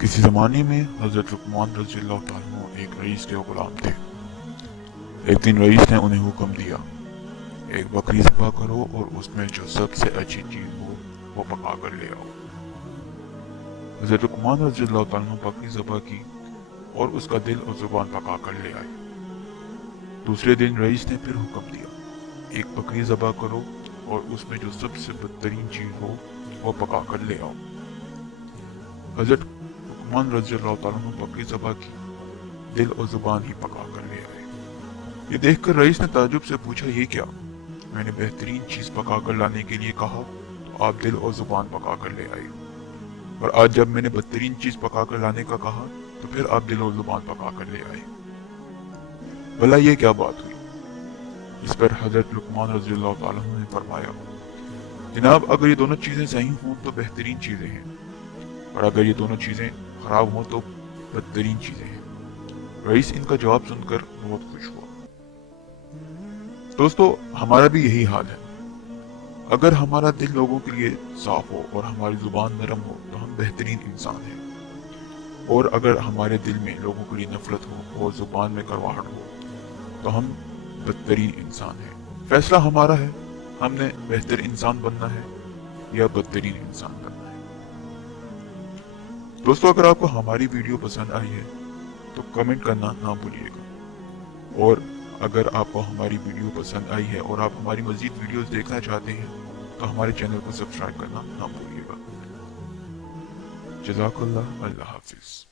किसी ज़माने में हज़रत लुक़मान रज़ियल्लाहु ताला अन्हु एक रईस के गुलाम थे। एक दिन रईस ने उन्हें हुक्म दिया, एक बकरी ज़बह करो और उसमें जो सबसे अच्छी चीज़ हो वो पका कर ले आओ। हज़रत लुक़मान रज़ियल्लाहु ताला अन्हु बकरी ज़बह की और उसका दिल और ज़ुबान पका कर ले आए। दूसरे दिन रईस ने फिर हुक्म दिया, एक बकरी ज़बह करो और उसमें जो सबसे बदतरीन चीज़ हो वो पका कर ले आओ। हज़रत लुक़मान रज़ियल्लाहु ताला अन्हु बकरी ज़बह की, दिल और ज़ुबान ही पका कर ले आए। ये देखकर रईस ने ताज्जुब से पूछा, ये क्या? मैंने बेहतरीन चीज़ पका कर लाने के लिए कहा तो आप दिल और ज़ुबान पका कर ले आए, और आज जब मैंने बदतरीन चीज़ पका कर लाने का कहा तो फिर आप दिल और ज़ुबान पका कर ले आए। भला ये क्या बात हुई? इस पर हज़रत लुक़मान रज़ियल्लाहु ताला अन्हु ने फरमाया, जनाब, अगर ये दोनों चीज़ें सही हों तो बेहतरीन चीज़ें हैं, और अगर ये दोनों चीज़ें खराब हों तो बदतरीन चीज़ें हैं। रईस इनका जवाब सुनकर बहुत खुश हुआ। दोस्तों, हमारा भी यही हाल है। अगर हमारा दिल लोगों के लिए साफ हो और हमारी जुबान नरम हो तो हम बेहतरीन इंसान हैं, और अगर हमारे दिल में लोगों के लिए नफरत हो और जुबान में कड़वाहट हो तो हम बदतरीन इंसान हैं। फैसला हमारा है, हमने बेहतर इंसान बनना है या बदतरीन इंसान बनना है। दोस्तों, अगर आपको हमारी वीडियो पसंद आई है तो कमेंट करना ना भूलिएगा, और अगर आपको हमारी वीडियो पसंद आई है और आप हमारी मज़ीद वीडियोस देखना चाहते हैं तो हमारे चैनल को सब्सक्राइब करना ना भूलिएगा। जज़ाकल्लाह, अल्लाह हाफिज़।